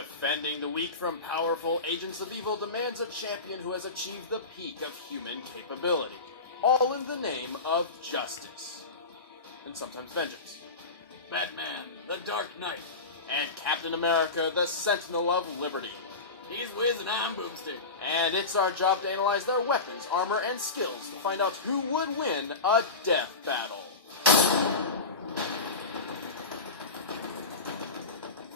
Defending the weak from powerful agents of evil demands a champion who has achieved the peak of human capability, all in the name of justice, and sometimes vengeance. Batman, the Dark Knight. And Captain America, the Sentinel of Liberty. He's Wiz and I'm Boomstick. And it's our job to analyze their weapons, armor, and skills to find out who would win a death battle.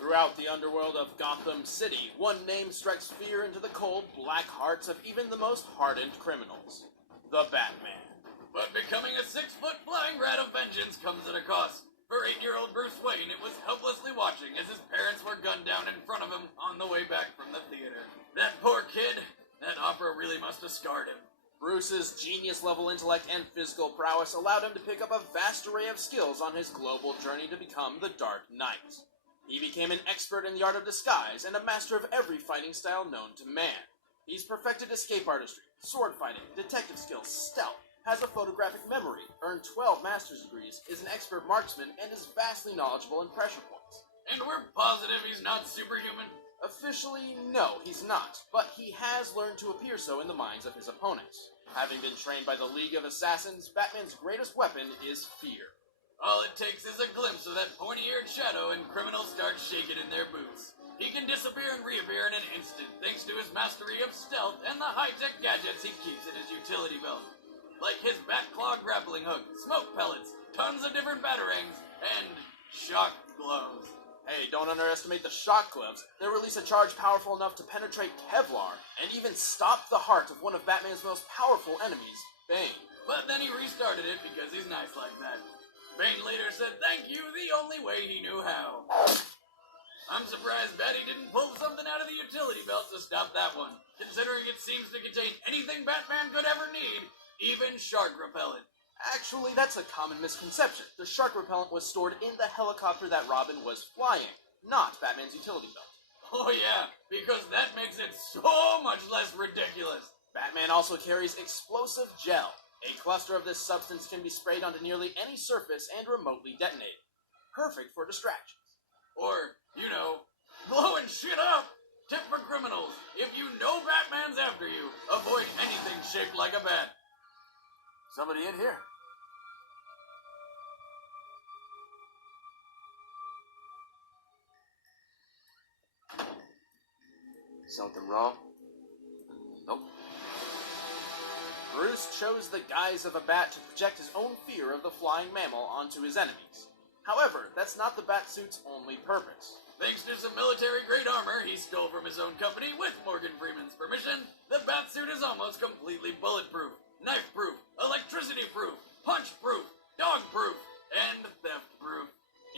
Throughout the underworld of Gotham City, one name strikes fear into the cold, black hearts of even the most hardened criminals. The Batman. But becoming a 6-foot flying rat of vengeance comes at a cost. For 8-year-old Bruce Wayne, it was helplessly watching as his parents were gunned down in front of him on the way back from the theater. That poor kid, that opera really must have scarred him. Bruce's genius-level intellect and physical prowess allowed him to pick up a vast array of skills on his global journey to become the Dark Knight. He became an expert in the art of disguise and a master of every fighting style known to man. He's perfected escape artistry, sword fighting, detective skills, stealth, has a photographic memory, earned 12 master's degrees, is an expert marksman, and is vastly knowledgeable in pressure points. And we're positive he's not superhuman? Officially, no, he's not, but he has learned to appear so in the minds of his opponents. Having been trained by the League of Assassins, Batman's greatest weapon is fear. All it takes is a glimpse of that pointy-eared shadow and criminals start shaking in their boots. He can disappear and reappear in an instant thanks to his mastery of stealth and the high-tech gadgets he keeps in his utility belt. Like his bat claw grappling hook, smoke pellets, tons of different batarangs, and shock gloves. Hey, don't underestimate the shock gloves. They release a charge powerful enough to penetrate Kevlar and even stop the heart of one of Batman's most powerful enemies, Bane. But then he restarted it because he's nice like that. Bane later said thank you the only way he knew how. I'm surprised Batty didn't pull something out of the utility belt to stop that one, considering it seems to contain anything Batman could ever need, even shark repellent. Actually, that's a common misconception. The shark repellent was stored in the helicopter that Robin was flying, not Batman's utility belt. Oh yeah, because that makes it so much less ridiculous. Batman also carries explosive gel. A cluster of this substance can be sprayed onto nearly any surface and remotely detonated. Perfect for distractions. Or, blowing shit up! Tip for criminals, if you know Batman's after you, avoid anything shaped like a bat. Somebody in here? Something wrong? Nope. Bruce chose the guise of a bat to project his own fear of the flying mammal onto his enemies. However, that's not the Batsuit's only purpose. Thanks to some military-grade armor he stole from his own company with Morgan Freeman's permission, the Batsuit is almost completely bulletproof, knife-proof, electricity-proof, punch-proof, dog-proof, and theft-proof.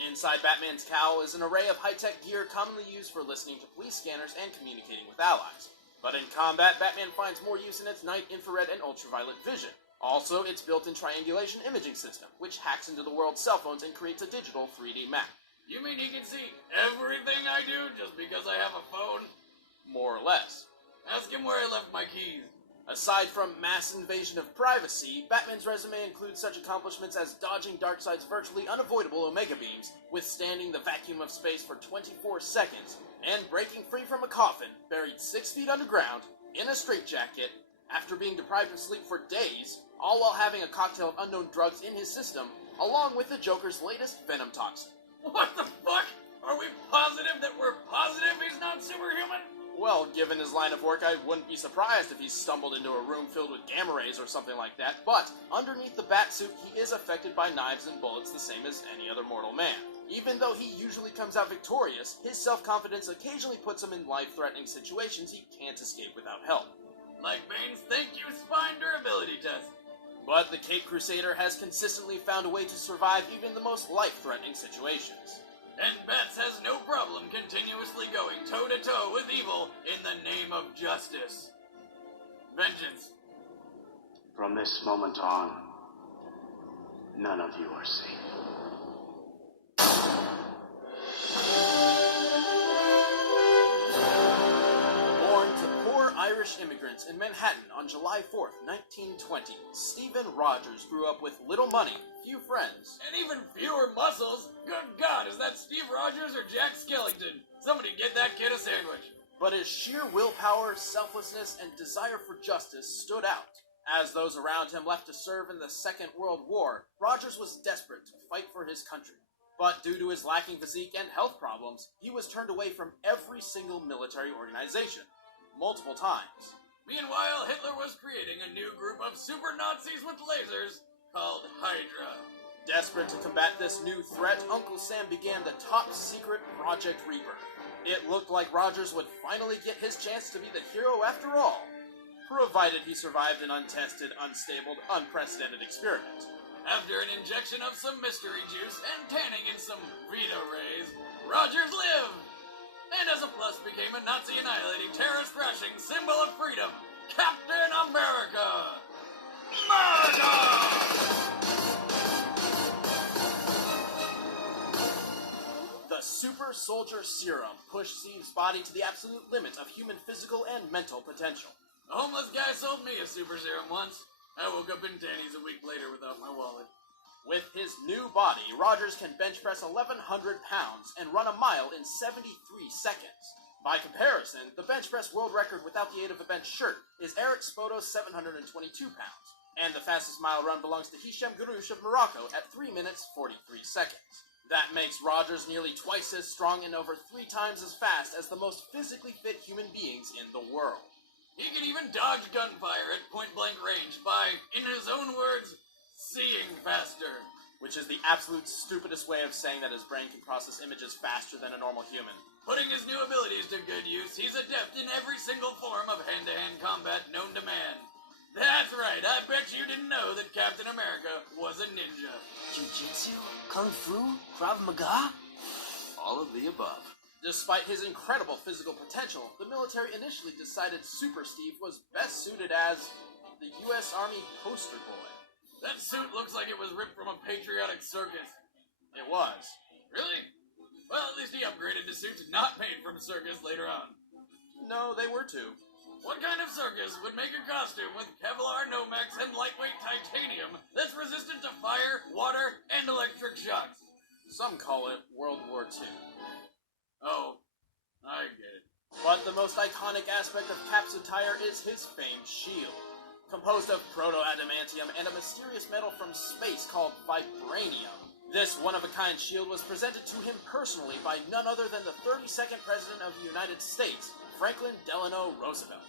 Inside Batman's cowl is an array of high-tech gear commonly used for listening to police scanners and communicating with allies. But in combat, Batman finds more use in its night, infrared, and ultraviolet vision. Also, its built-in triangulation imaging system, which hacks into the world's cell phones and creates a digital 3D map. You mean he can see everything I do just because I have a phone? More or less. Ask him where I left my keys. Aside from mass invasion of privacy, Batman's resume includes such accomplishments as dodging Darkseid's virtually unavoidable Omega beams, withstanding the vacuum of space for 24 seconds, and breaking free from a coffin buried 6 feet underground in a straitjacket after being deprived of sleep for days, all while having a cocktail of unknown drugs in his system, along with the Joker's latest venom toxin. What the fuck? Are we positive that we're positive he's not superhuman? Well, given his line of work, I wouldn't be surprised if he stumbled into a room filled with gamma rays or something like that, but underneath the Batsuit, he is affected by knives and bullets the same as any other mortal man. Even though he usually comes out victorious, his self-confidence occasionally puts him in life-threatening situations he can't escape without help. Like Bane's thank you spine durability test. But the Cape Crusader has consistently found a way to survive even the most life-threatening situations. And Bats has no problem continuously going toe-to-toe with evil in the name of justice. Vengeance. From this moment on, none of you are safe. Born to poor Irish immigrants in Manhattan on July 4th, 1920, Stephen Rogers grew up with little money, few friends. And even fewer muscles? Good God, is that Steve Rogers or Jack Skellington? Somebody get that kid a sandwich. But his sheer willpower, selflessness, and desire for justice stood out. As those around him left to serve in the Second World War, Rogers was desperate to fight for his country. But due to his lacking physique and health problems, he was turned away from every single military organization, multiple times. Meanwhile, Hitler was creating a new group of super Nazis with lasers called Hydra. Desperate to combat this new threat, Uncle Sam began the top-secret Project Reaper. It looked like Rogers would finally get his chance to be the hero after all, provided he survived an untested, unstable, unprecedented experiment. After an injection of some mystery juice and tanning in some Vita rays, Rogers lived! And as a plus became a Nazi-annihilating, terrorist-thrashing symbol of freedom, Captain America! The Super Soldier Serum pushed Steve's body to the absolute limit of human physical and mental potential. A homeless guy sold me a super serum once. I woke up in Danny's a week later without my wallet. With his new body, Rogers can bench press 1,100 pounds and run a mile in 73 seconds. By comparison, the bench press world record without the aid of a bench shirt is Eric Spoto's 722 pounds, and the fastest mile run belongs to Hisham Garouche of Morocco at 3 minutes 43 seconds. That makes Rogers nearly twice as strong and over 3 times as fast as the most physically fit human beings in the world. He can even dodge gunfire at point-blank range by, in his own words, seeing faster. Which is the absolute stupidest way of saying that his brain can process images faster than a normal human. Putting his new abilities to good use, he's adept in every single form of hand-to-hand combat known to man. That's right, I bet you didn't know that Captain America was a ninja. Jiu-jitsu? Kung Fu? Krav Maga? All of the above. Despite his incredible physical potential, the military initially decided Super Steve was best suited as the U.S. Army poster boy. That suit looks like it was ripped from a patriotic circus. It was. Really? Well, at least he upgraded to suits not made from circus later on. No, they were too. What kind of circus would make a costume with Kevlar, Nomex, and lightweight titanium that's resistant to fire, water, and electric shocks? Some call it World War II. Oh, I get it. But the most iconic aspect of Cap's attire is his famed shield. Composed of proto-adamantium and a mysterious metal from space called vibranium. This one-of-a-kind shield was presented to him personally by none other than the 32nd President of the United States, Franklin Delano Roosevelt.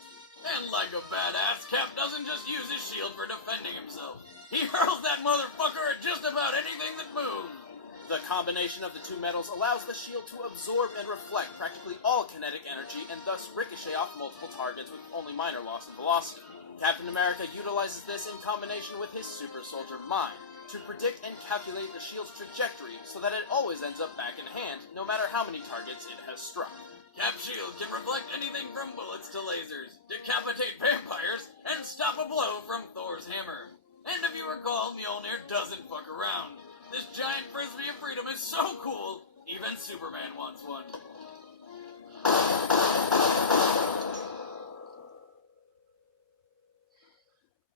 And like a badass, Cap doesn't just use his shield for defending himself. He hurls that motherfucker at just about anything that moves. The combination of the two metals allows the shield to absorb and reflect practically all kinetic energy and thus ricochet off multiple targets with only minor loss in velocity. Captain America utilizes this in combination with his super soldier mind to predict and calculate the shield's trajectory so that it always ends up back in hand no matter how many targets it has struck. Cap's shield can reflect anything from bullets to lasers, decapitate vampires, and stop a blow from Thor's hammer. And if you recall, Mjolnir doesn't fuck around. This giant frisbee of freedom is so cool, even Superman wants one.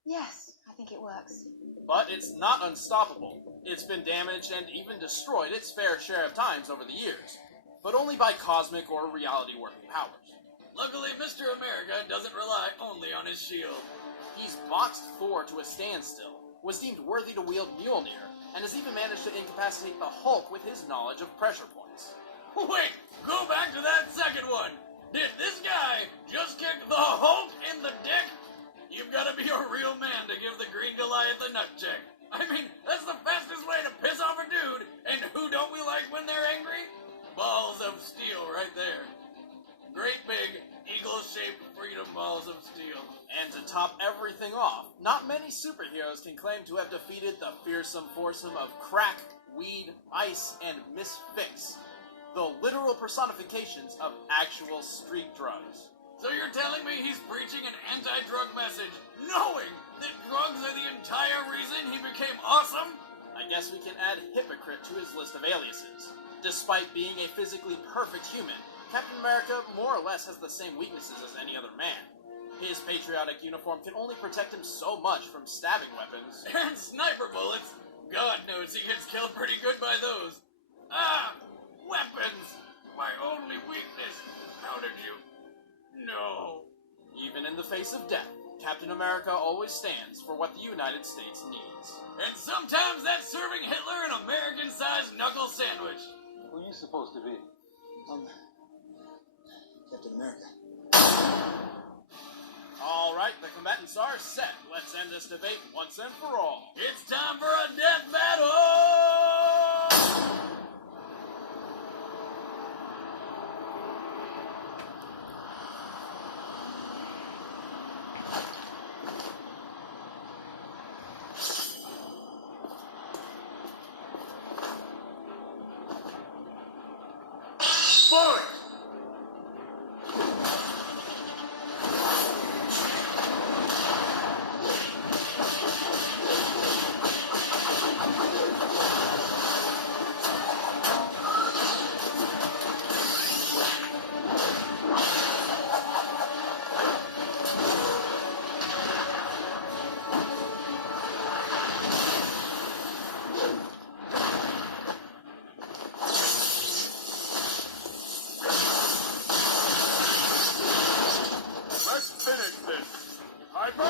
Yes, I think it works. But it's not unstoppable. It's been damaged and even destroyed its fair share of times over the years, but only by cosmic or reality-warping powers. Luckily, Mr. America doesn't rely only on his shield. He's boxed Thor to a standstill, was deemed worthy to wield Mjolnir, and has even managed to incapacitate the Hulk with his knowledge of pressure points. Wait, go back to that second one. Did this guy just kick the Hulk in the dick? You've got to be a real man to give the Green Goliath a nut check. I mean, that's the fastest way to piss off a dude, and who don't we like when they're angry? Balls of steel right there. Great big, eagle-shaped freedom balls of steel. And to top everything off, not many superheroes can claim to have defeated the fearsome foursome of crack, weed, ice, and misfix. The literal personifications of actual street drugs. So you're telling me he's preaching an anti-drug message, knowing that drugs are the entire reason he became awesome? I guess we can add hypocrite to his list of aliases. Despite being a physically perfect human, Captain America more or less has the same weaknesses as any other man. His patriotic uniform can only protect him so much from stabbing weapons. And sniper bullets. God knows he gets killed pretty good by those. Ah! Weapons! My only weakness! How did you... No. Even in the face of death, Captain America always stands for what the United States needs. And sometimes that's serving Hitler an American-sized knuckle sandwich. Who are you supposed to be? Captain America. All right, the combatants are set. Let's end this debate once and for all. It's time for a death battle! Forward! Let's finish this! Hyper!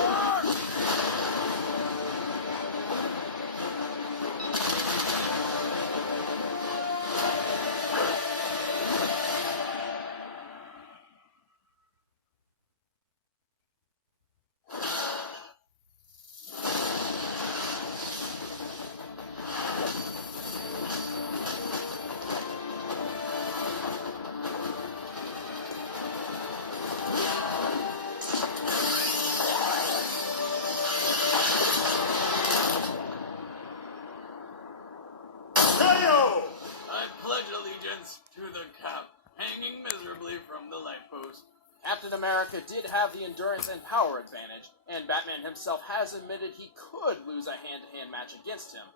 Hail! I pledge allegiance to the Cap, hanging miserably from the light post. Captain America did have the endurance and power advantage, and Batman himself has admitted he could lose a hand-to-hand match against him.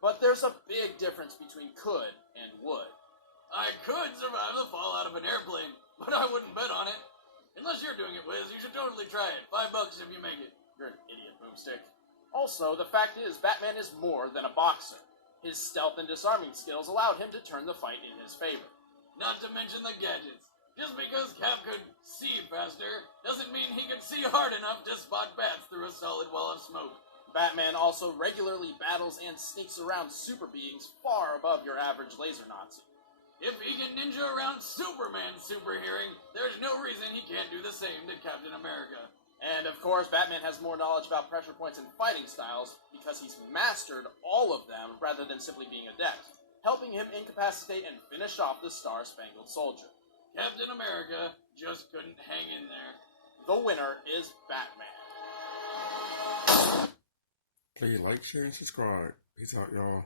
But there's a big difference between could and would. I could survive the fall out of an airplane, but I wouldn't bet on it. Unless you're doing it, Wiz, you should totally try it. $5 if you make it. You're an idiot, Boomstick. Also, the fact is, Batman is more than a boxer. His stealth and disarming skills allowed him to turn the fight in his favor. Not to mention the gadgets. Just because Cap could see faster doesn't mean he could see hard enough to spot bats through a solid wall of smoke. Batman also regularly battles and sneaks around super beings far above your average laser Nazi. If he can ninja around Superman's super hearing, there's no reason he can't do the same to Captain America. And of course, Batman has more knowledge about pressure points and fighting styles because he's mastered all of them rather than simply being adept, helping him incapacitate and finish off the Star-Spangled Soldier. Captain America just couldn't hang in there. The winner is Batman. Please like, share, and subscribe. Peace out, y'all.